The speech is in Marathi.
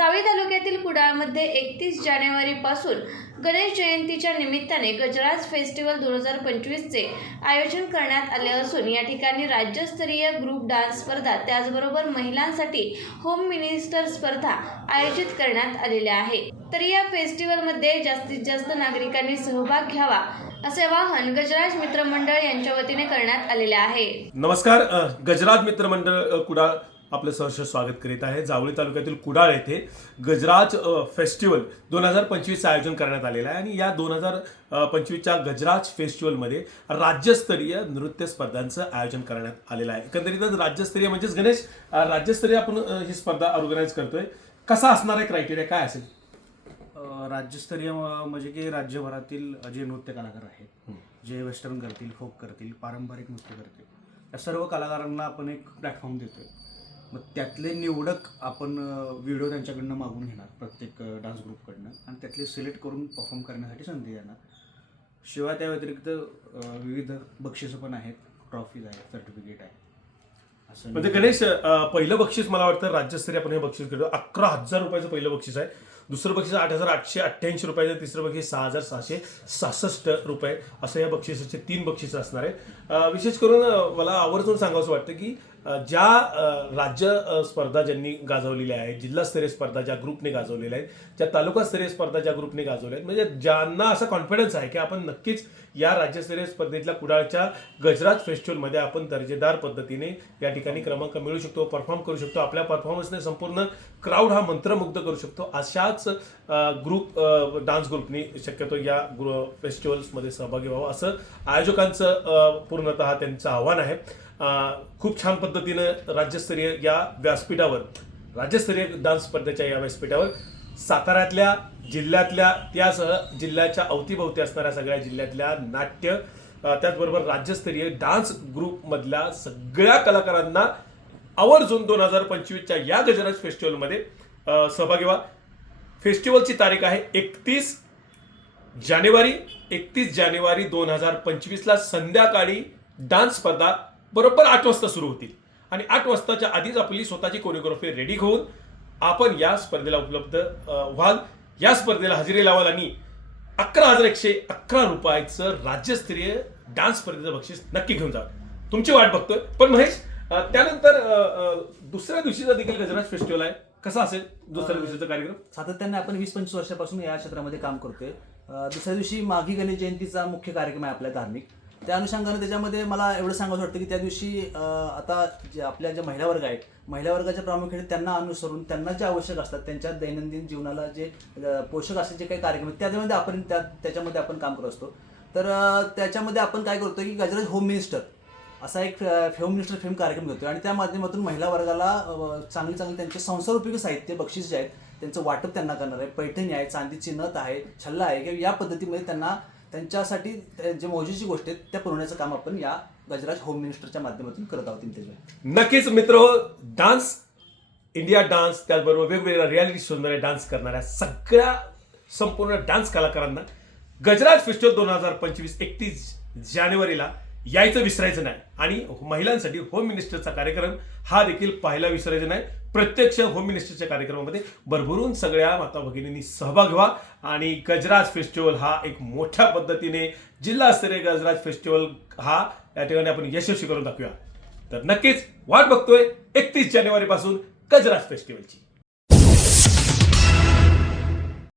जावळी तालुक्यातील कुडाळमध्ये एकतीस जानेवारीपासून गणेश जयंतीच्या निमित्ताने गजराज फेस्टिवल दोन हजार पंचवीसचे आयोजन करण्यात आले असून या ठिकाणी राज्यस्तरीय ग्रुप डान्स स्पर्धा त्याचबरोबर महिलांसाठी होम मिनिस्टर स्पर्धा आयोजित करण्यात आलेल्या आहे तर या फेस्टिवलमध्ये जास्तीत जास्त नागरिकांनी सहभाग घ्यावा असे आवाहन गजराज मित्रमंडळ यांच्या वतीने करण्यात आलेले आहे. नमस्कार गजराज मित्रमंडळ कुडाळ आपलं सहर्ष स्वागत करीत आहे. जावळी तालुक्यातील कुडाळ येथे गजराज फेस्टिवल दोन हजार पंचवीसचं आयोजन करण्यात आलेलं आहे आणि या दोन हजार पंचवीसच्या गजराज फेस्टिवलमध्ये राज्यस्तरीय नृत्य स्पर्धांचं आयोजन करण्यात आलेलं आहे. एकंदरीतच राज्यस्तरीय म्हणजेच गणेश राज्यस्तरीय आपण ही स्पर्धा ऑर्गनाईज करतोय. कसा असणार आहे क्रायटेरिया काय असेल? राज्यस्तरीय म्हणजे की राज्यभरातील जे नृत्य कलाकार आहेत जे वेस्टर्न करतील फोक करतील पारंपरिक नृत्य करतील या सर्व कलाकारांना आपण एक प्लॅटफॉर्म देतोय. त्यातले निवडक आपण व्हिडिओ त्यांच्याकडनं मागून घेणार प्रत्येक डान्स ग्रुपकडनं आणि त्यातले सिलेक्ट करून परफॉर्म करण्यासाठी संधी देणार. शिवाय त्या व्यतिरिक्त विविध बक्षिसं पण आहेत ट्रॉफीज आहेत सर्टिफिकेट आहे असं म्हणजे गणेश पहिलं बक्षीस मला वाटतं राज्यस्तरीय आपण हे बक्षीस करतो अकरा हजार रुपयाचं पहिलं बक्षीस आहे. दुसरं बक्षीस आठ हजार आठशे अठ्ठ्याऐंशी रुपयाचं तिसरं बक्षीस सहा हजार सहाशे सहासष्ट रुपये. असं या बक्षिसाचे तीन बक्षीस असणार आहे विशेष करून मला आवर्जून सांगावंसं वाटतं की ज्या राज्य स्पर्धा ज्यांनी गाजवलेल्या आहेत जिल्हास्तरीय स्पर्धा ज्या ग्रुपने गाजवलेल्या आहेत ज्या तालुकास्तरीय स्पर्धा ज्या ग्रुपने गाजवल्या आहेत म्हणजे ज्यांना असा कॉन्फिडन्स आहे की आपण नक्कीच या राज्यस्तरीय स्पर्धेतल्या कुडाळच्या गजराज फेस्टिवलमध्ये आपण दर्जेदार पद्धतीने या ठिकाणी क्रमांक मिळू शकतो परफॉर्म करू शकतो आपल्या परफॉर्मन्सने संपूर्ण क्राऊड हा मंत्रमुग्ध करू शकतो. अशाच ग्रुप डान्स ग्रुपनी शक्यतो या ग्रु फेस्टिवल्समध्ये सहभागी व्हावं. असं आयोजकांचं पूर्णत पूर्णतः त्यांचं आव्हान आहे. खूप छान पद्धतीनं राज्यस्तरीय या व्यासपीठावर राज्यस्तरीय डान्स स्पर्धेच्या या व्यासपीठावर साताऱ्यातल्या जिल्ह्यातल्या त्यासह जिल्ह्याच्या अवतीभोवती असणाऱ्या सगळ्या जिल्ह्यातल्या नाट्य त्याचबरोबर राज्यस्तरीय डान्स ग्रुपमधल्या सगळ्या कलाकारांना आवर्जून दोन हजार पंचवीसच्या या गजराज फेस्टिवलमध्ये सहभागी व्हा. फेस्टिवलची तारीख आहे एकतीस जानेवारी. एकतीस जानेवारी दोन हजार पंचवीसला संध्याकाळी डान्स स्पर्धा बरोबर आठ वाजता सुरू होतील. आणि आठ वाजताच्या आधीच आपली स्वतःची कोरिओग्राफी रेडी होऊन आपण या स्पर्धेला उपलब्ध व्हाल. या स्पर्धेला हजेरी लावाल आणि अकरा हजार एकशे अकरा रुपयाचं राज्यस्तरीय डान्स स्पर्धेचं बक्षीस नक्की घेऊन जा. तुमची वाट बघतोय. पण महेश त्यानंतर दुसऱ्या दिवशीचा देखील गजराज फेस्टिवल आहे. कसा असेल दुसऱ्या दिवशीचा कार्यक्रम? सातत्याने आपण वीस पंचवीस वर्षापासून या क्षेत्रामध्ये काम करतोय. दुसऱ्या दिवशी माघी गणेश जयंतीचा मुख्य कार्यक्रम आहे आपल्या धार्मिक. त्या अनुषंगाने त्याच्यामध्ये मला एवढं सांगावं वाटतं की त्या दिवशी आता जे आपल्या ज्या महिला वर्ग आहेत महिला वर्गाच्या प्रामुख्याने त्यांना अनुसरून त्यांना जे आवश्यक असतात त्यांच्या दैनंदिन जीवनाला जे पोषक असे जे काही कार्यक्रम आहेत त्याच्यामध्ये आपण त्या त्याच्यामध्ये आपण काम करत असतो. तर त्याच्यामध्ये आपण काय करतो की गजराज होम मिनिस्टर असा एक फेम मिनिस्टर फिल्म कार्यक्रम घेतो आणि त्या माध्यमातून महिला वर्गाला चांगले चांगले त्यांचे त्यांचे संसारोपयोगी साहित्य बक्षीस जे आहेत त्यांचं वाटप त्यांना करणार आहे. पैठणी आहे चांदीची नथ आहे छल्ला आहे किंवा या पद्धतीमध्ये त्यांना त्यांच्यासाठी जे मौजेची गोष्ट आहेत त्या पुरवण्याचं काम आपण या गजराज होम मिनिस्टरच्या माध्यमातून करत आहोत नक्कीच मित्र डान्स इंडिया डान्स त्याचबरोबर वेगवेगळ्या रियालिटी शोजणाऱ्या डान्स करणाऱ्या सगळ्या संपूर्ण डान्स कलाकारांना गजराज फेस्टिवल दोन हजार पंचवीस एकतीस जानेवारीला यायचं विसरायचं नाही. आणि महिलांसाठी होम मिनिस्टरचा कार्यक्रम हा देखील पाहायला विसरायचा नाही. प्रत्यक्ष होम मिनिस्टरच्या कार्यक्रमामध्ये भरभरून सगळ्या माता भगिनींनी सहभाग व्हा आणि गजराज फेस्टिवल हा एक मोठ्या पद्धतीने जिल्हास्तरीय गजराज फेस्टिवल हा या ठिकाणी आपण यशस्वी करून दाखवूया. तर नक्कीच वाट बघतोय एकतीस जानेवारीपासून गजराज फेस्टिवलची